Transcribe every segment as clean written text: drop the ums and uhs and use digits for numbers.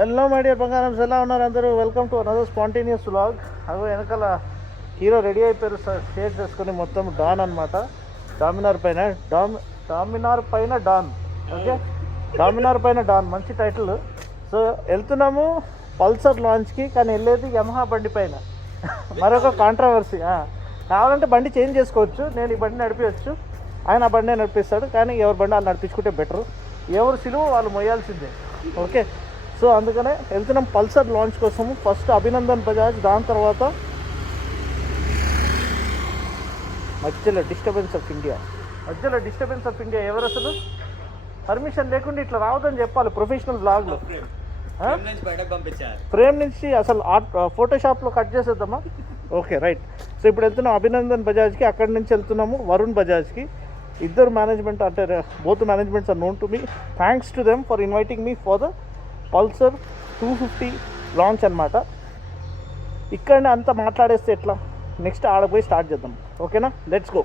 Hello my dear బంగారమ్స్, ఎలా ఉన్నారు అందరూ? Welcome to another spontaneous vlog. అవి వెనకాల హీరో రెడీ అయిపోయారు స్టేజ్ చేసుకుని, మొత్తం డాన్ అనమాట. డామినార్ పైన డాన్. ఓకే, డామినార్ పైన డాన్ మంచి టైటిల్. సో వెళ్తున్నాము పల్సర్ లాంచ్కి, కానీ వెళ్ళేది యమహా బండి పైన. మరొక కాంట్రవర్సీ. కావాలంటే బండి చేంజ్ చేసుకోవచ్చు, నేను ఈ బండి నడిపించవచ్చు, ఆయన ఆ బండి నడిపిస్తాడు. కానీ ఎవరి బండి వాళ్ళు నడిపించుకుంటే బెటరు, ఎవరు సిలువ వాళ్ళు మొయ్యాల్సిందే. ఓకే, సో అందుకనే వెళ్తున్నాం పల్సర్ లాంచ్ కోసము. ఫస్ట్ అభినందన్ బజాజ్, దాని తర్వాత మధ్యలో డిస్టర్బెన్స్ ఆఫ్ ఇండియా. ఎవరు అసలు పర్మిషన్ లేకుండా ఇట్లా రావద్దని చెప్పాలి ప్రొఫెషనల్ బ్లాగ్లో. ఫ్రేమ్ నుంచి అసలు ఫోటోషాప్లో కట్ చేసేద్దామా? Okay, right. సో ఇప్పుడు వెళ్తున్నాం అభినందన్ బజాజ్కి, అక్కడి నుంచి వెళ్తున్నాము వరుణ్ బజాజ్కి. ఇద్దరు మేనేజ్మెంట్ అంటే both managements are known to me. Thanks to them for inviting me for the Pulsar 250 launch అనమాట. ఇక్కడనే అంతా మాట్లాడేస్తే ఎట్లా, నెక్స్ట్ ఆడపోయి స్టార్ట్ చేద్దాం. ఓకేనా, లెట్స్ గో.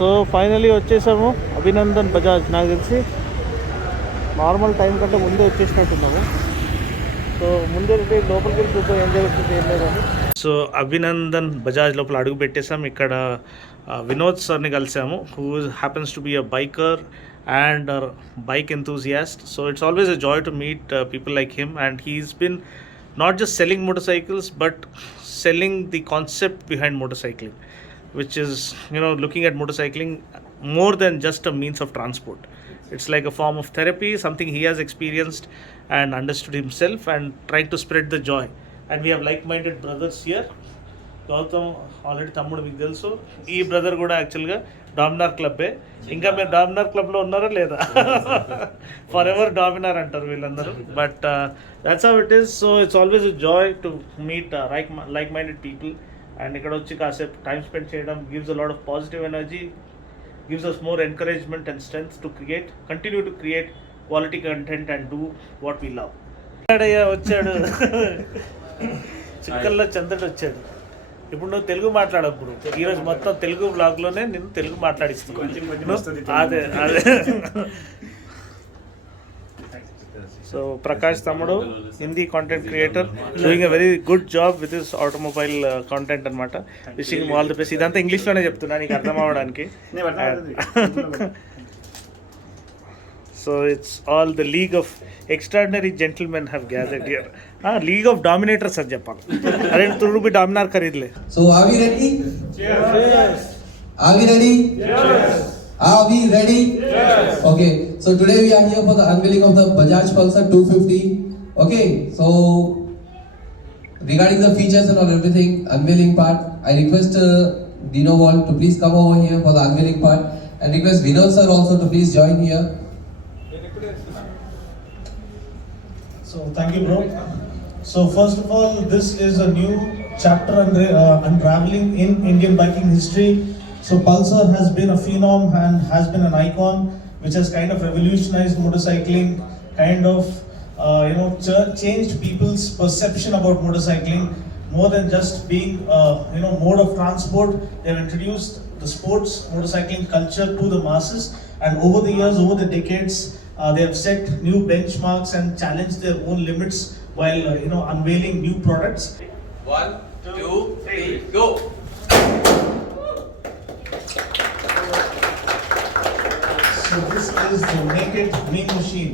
సో ఫైనలీ వచ్చేసాము అభినందన్ బజాజ్. నాకు తెలిసి నార్మల్ టైం కంటే ముందే వచ్చేసినట్టున్నాము. సో ముందే లోపలికి వెళ్ళి చూద్దాం ఏం జరుగుతుంది ఏం లేదని. సో అభినందన్ బజాజ్ లోపల అడుగు పెట్టేసాం. ఇక్కడ వినోద్ సార్ని కలిసాము, who happens to be a biker and bike enthusiast. So it's always a joy to meet people like him, and he's been not just selling motorcycles but selling the concept behind motorcycling, which is, looking at motorcycling more than just a means of transport. It's like a form of therapy, something he has experienced and understood himself, and trying to spread the joy. And we have like-minded brothers here. Gautam already తమ్ముడు మీకు తెలుసు. ఈ బ్రదర్ కూడా యాక్చువల్గా డామినార్ క్లబ్బే. ఇంకా మీరు డామినార్ క్లబ్లో ఉన్నారా లేదా? ఫర్ ఎవర్ డామినార్ అంటారు వీళ్ళందరూ. But that's how it is. So it's always a joy to meet like-minded people. And ఇక్కడ వచ్చి కాసేపు టైం స్పెండ్ చేయడం gives a lot of positive energy, gives us more encouragement and strength to continue to create quality content and do what we love. వచ్చాడు చిక్కల్లో చంద్రుడు వచ్చాడు. ఇప్పుడు నువ్వు తెలుగు మాట్లాడప్పుడు ఈరోజు మొత్తం తెలుగు బ్లాగ్లోనే నేను తెలుగు మాట్లాడిస్తున్నాను. అదే సో ప్రకాష్ తమ్ముడు Hindi content creator, doing a very good job with this automobile content అనమాట. Wishing all the best. ఇదంతా ఇంగ్లీష్లోనే చెప్తున్నా నీకు అర్థం అవ్వడానికి. So it's all the league of extraordinary gentlemen have gathered here. League of dominators అని చెప్పాలి. అరే తు బి డామినార్ ఖరీద్లే. So are we ready? Are we ready? Yes. Are we ready? Yes. Okay. So today we are here for the unveiling of the Bajaj Pulsar 250. Okay. So regarding the features and all everything, unveiling part, I request Dino Wall to please come over here for the unveiling part, and request Vinod sir also to please join here. So thank you, bro. So first of all, this is a new chapter unraveling in Indian biking history. So Pulsar has been a phenom and has been an icon which has kind of revolutionized motorcycling, kind of changed people's perception about motorcycling. More than just being mode of transport, they have introduced the sports motorcycling culture to the masses, and over the years, over the decades, they have set new benchmarks and challenged their own limits while unveiling new products. 1, 2, 3, go! So this is the Naked Mean Machine.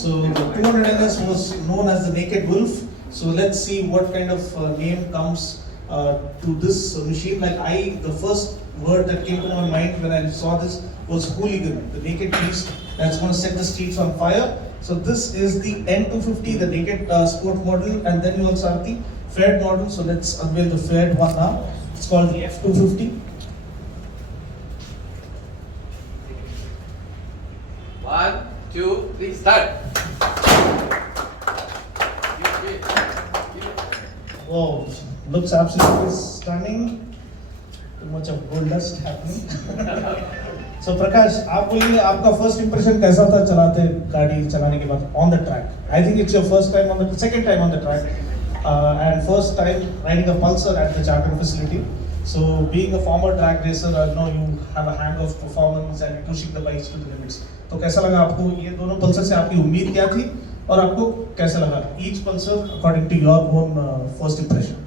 So the 200NS was known as the Naked Wolf. So let's see what kind of name comes to this machine. The first word that came to my mind when I saw this was hooligan, the naked beast that's going to set the streets on fire. So this is the N250, the naked sport model, and then you also have the fared model. So let's unveil the fared one now. It's called the F250. 1, 2, 3, start! Wow, looks absolutely stunning. Too much of gold dust happening. So Prakash, आप बोलिए आपका first impression कैसा था चलाते गाड़ी चलाने के बाद on the track? I think it's your first time on the second time on the track, and first time riding a Pulsar at the Jharkhand facility. So being a former drag racer, I know you have a hang of performance and pushing the bikes to the limits. तो कैसा लगा आपको ये दोनों पल्सर से आपकी उम्मीद क्या थी और आपको कैसा लगा each pulsar according to your own first impression?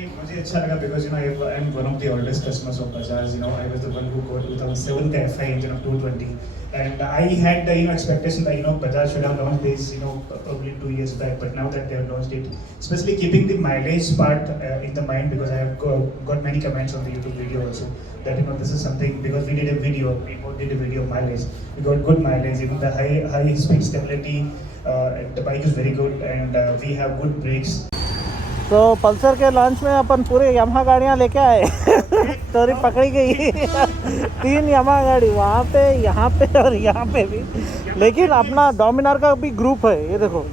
मुझे अच्छा लगा because you know I am one of the oldest customers of Bajaj. You know I was the one who got 2007 the FI engine of 220, and I had the expectation that Bajaj should have launched this probably 2 years back, but now that they have launched it, especially keeping the mileage part in the mind, because I have got many comments on the YouTube video also that this is something, because we did a video of mileage, we got good mileage, even the high speed stability, the bike is very good, and we have good brakes. तो पल्सर के लॉन्च में अपन पूरे यामाहा गाड़ियाँ लेके आए स्टोरी पकड़ी गई 3 यामाहा गाड़ी वहाँ पे, यहाँ पे और यहाँ पे भी, लेकिन अपना डोमिनार का भी ग्रुप है। ये देखो,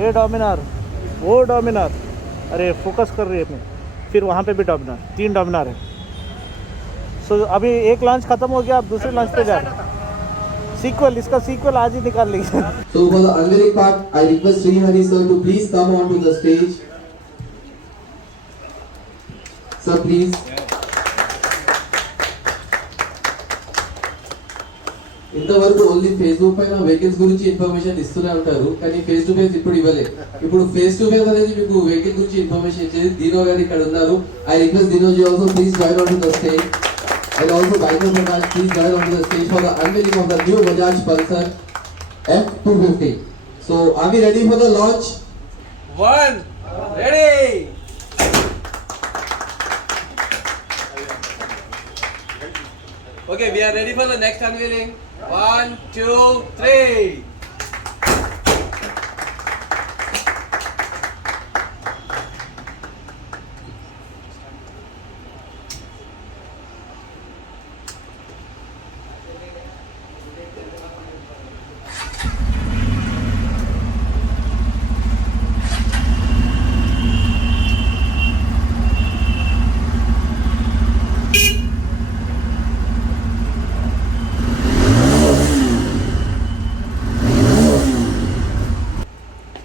ये डोमिनार, वो डोमिनार, अरे फोकस कर रही है अपने, फिर वहाँ पे भी डोमिनार, 3 डोमिनार है। सो अभी एक लॉन्च खत्म हो गया, अब दूसरे लॉन्च पे जा रहे हैं। सीक्वल, इसका सीक्वल आज ही निकाल लीजिए। So for the unveiling part, I request Sri Hari sir to please come on to the stage. Sir, please. ఇంతవరకు ఓన్లీ ఫేస్బుక్ పైన వెహికల్స్ గురించి ఇన్ఫర్మేషన్ ఇస్తూనే ఉంటారు, కానీ ఫేస్ టు ఫేస్ ఇప్పుడు ఇవ్వలేదు. ఇప్పుడు ఫేస్ టు ఫేస్ అనేది మీకు వెహికల్ గురించి ఇన్ఫర్మేషన్ ఇచ్చేది దీనో గారు ఇక్కడ ఉన్నారు. ఐ రిక్వెస్ట్ దీనోజీ also please join on to the stage. And also biker Prakash please join on to the stage for the unveiling of the new Bajaj Pulsar F250. So are we ready for the launch? 1, ready. Okay, we are ready for the next unveiling. 1, 2, 3.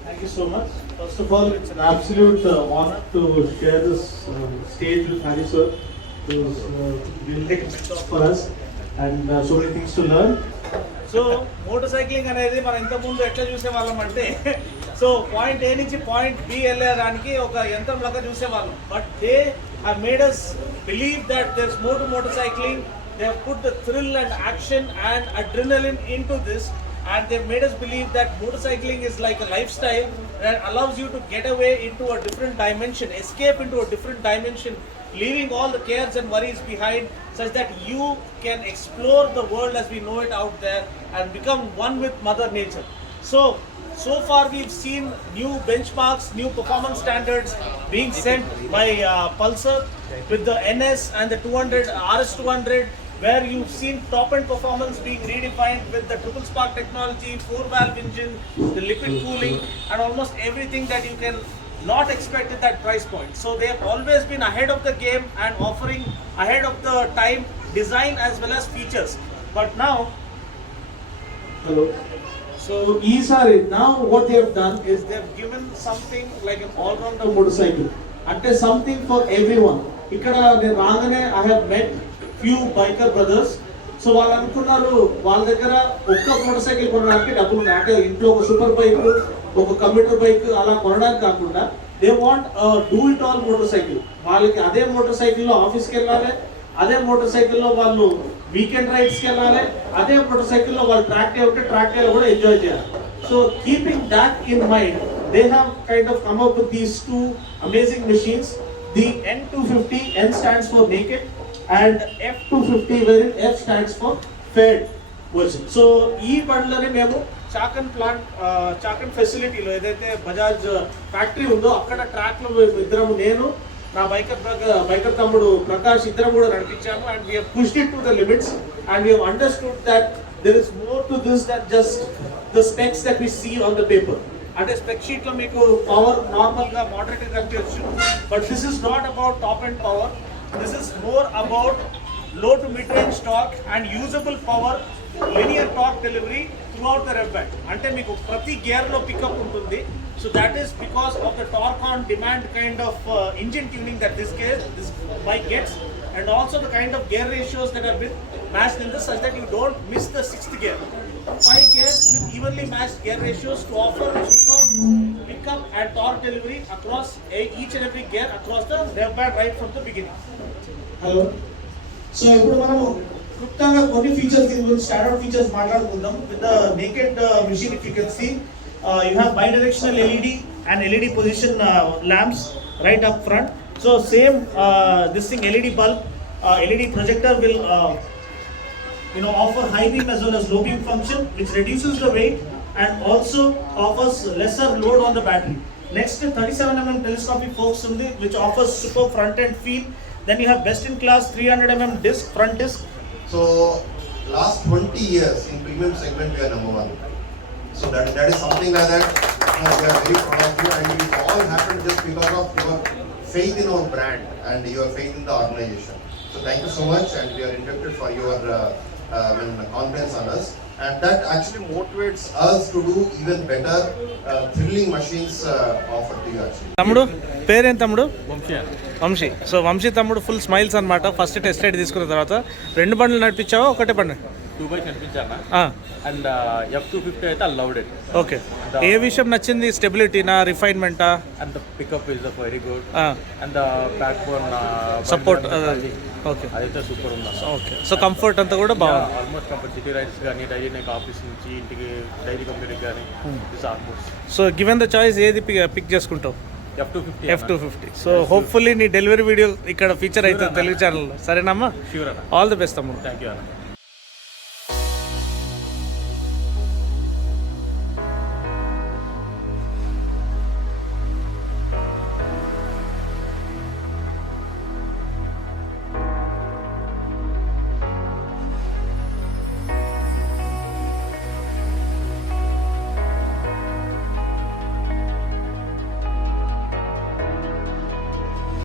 Thank you so much. First of all, it's an absolute honor to share this stage with Hari sir, who's been like a mentor for us, and so many things to learn. So motor cycling అనేది మనం ఇంత ముందు ఎట్లా చూసేవాళ్ళం అంటే, so point ఏ నుంచి point B వెళ్ళడానికి ఒక యంత్రం లాగా చూసేవాళ్ళం. But they have made us believe that there's more to motorcycling. They have put the thrill and action and adrenaline into this, and they've made us believe that motorcycling is like a lifestyle that allows you to get away into a different dimension, escape into a different dimension, leaving all the cares and worries behind, such that you can explore the world as we know it out there and become one with Mother Nature. So far we've seen new benchmarks, new performance standards being set by Pulsar with the NS and the 200 RS200, where you've seen top-end performance being redefined with the triple spark technology, 4-valve engine, the liquid cooling, and almost everything that you can not expect at that price point. So they have always been ahead of the game and offering ahead of the time design as well as features. But now, Hello. so Now what they have done is they have given something like an all-rounder a motorcycle. అంటే something for everyone. ఇక్కడ నేను రాగానే I have met few biker brothers. So వాళ్ళు అనుకున్నారు వాళ్ళ దగ్గర ఒక్క motor cycle కొనడానికి డబ్బులు ఉన్నాయి, అంటే ఇంట్లో ఒక సూపర్ బైక్, ఒక కంప్యూటర్ బైక్ అలా కొనడానికి కాకుండా they want do it all motor cycle. వాళ్ళకి అదే మోటార్ సైకిల్లో ఆఫీస్కి వెళ్ళాలి, అదే మోటార్ సైకిల్లో వాళ్ళు వీకెండ్ రైడ్స్కి వెళ్ళాలి, అదే మోటార్ సైకిల్లో వాళ్ళు ట్రాక్ డే ఉంటే ట్రాక్ డేలో కూడా ఎంజాయ్ చేయాలి. So keeping that in mind, they have kind of come up with these two amazing machines. The N250, N stands for naked, and F250 wherein F stands for fed version. So ee బండ్లని మేము చాకన్ ప్లాంట్, చాకన్ ఫెసిలిటీలో ఏదైతే బజాజ్ ఫ్యాక్టరీ ఉందో అక్కడ ట్రాక్లో ఇద్దరం, నేను నా బైకర్ తమ్ముడు ప్రకాష్ ఇద్దరం కూడా నడిపించాము. And we have pushed it to the limits, and we have understood that there is more to this than just the specs that we see on the paper. అంటే స్పెక్ షీట్లో మీకు పవర్ నార్మల్గా మోడరేట్గా కనిపించచ్చు, but this is not about top and power, this is more about low to mid-range torque and usable power, linear torque delivery throughout the rev band. అంటే మీకు ప్రతి గేర్లో పికప్ ఉంటుంది. So that is because of the torque on demand kind of engine tuning that this bike gets, and also the kind of gear ratios that have been matched in this, such that you don't miss the 6th gear. 5 gears with evenly matched gear ratios to offer superb pickup and torque delivery across each and every gear across the rev band right from the beginning. Hello, so ఇప్పుడు మనము క్లుప్తంగా కొన్ని features గురించి, standard features మాట్లాడుకుందాం. With the naked machine if you can see you have bidirectional LED and LED position lamps right up front. So same this thing LED bulb, LED projector will offer high beam as well as low beam function, which reduces the weight and also offers lesser load on the battery. Next 37mm telescopic forks undi, which offers super front end feel. Then you have best in class 300mm disc, front disc. So last 20 years in premium segment we are number 1. So that is something like that. We are very proud of you, and it all happened just because of your faith in our brand and your faith in the organization. So thank you so much, and we are indebted for your confidence on us, and that actually motivates us to do even better, thrilling machines offered to you actually. తమ్ముడు పేరేం తమ్ముడు? వంశీ. సో వంశీ తమ్ముడు full smiles అనమాట. First test ride తీసుకున్న తర్వాత 2 బండ్లు నడిపించావా, ఒకటే బండి? 2 బైక్స్ నడిపించాను. అండ్ F250 అయితే ఐ లవ్డ్ ఇట్. ఓకే, ఏ విషయం నచ్చింది? స్టెబిలిటీనా, రిఫైన్మెంటా? And the pickup is very good, and the backbone support. Okay, అదైతే సూపర్ ఉంది. ఓకే, సో కంఫర్ట్ అంతా కూడా బాగుంది. ఆల్మోస్ట్ కంఫర్ట్, సిటీ రైడ్స్ కానీ డైలీ నాకు ఆఫీస్ నుంచి ఇంటికి డైలీ కంపెనీకి కానీ it's almost. So given the choice ఏది పిక్ చేసుకుంటావు? F250. సో హోప్ఫుల్లీ నీ డెలివరీ వీడియో ఇక్కడ ఫీచర్ అవుతుంది తెలుగు ఛానల్లో. సరేనమ్మా, ష్యూర్ అన్న. ఆల్ ది బెస్ట్ తమ్ముడు. థ్యాంక్ యూ అన్న.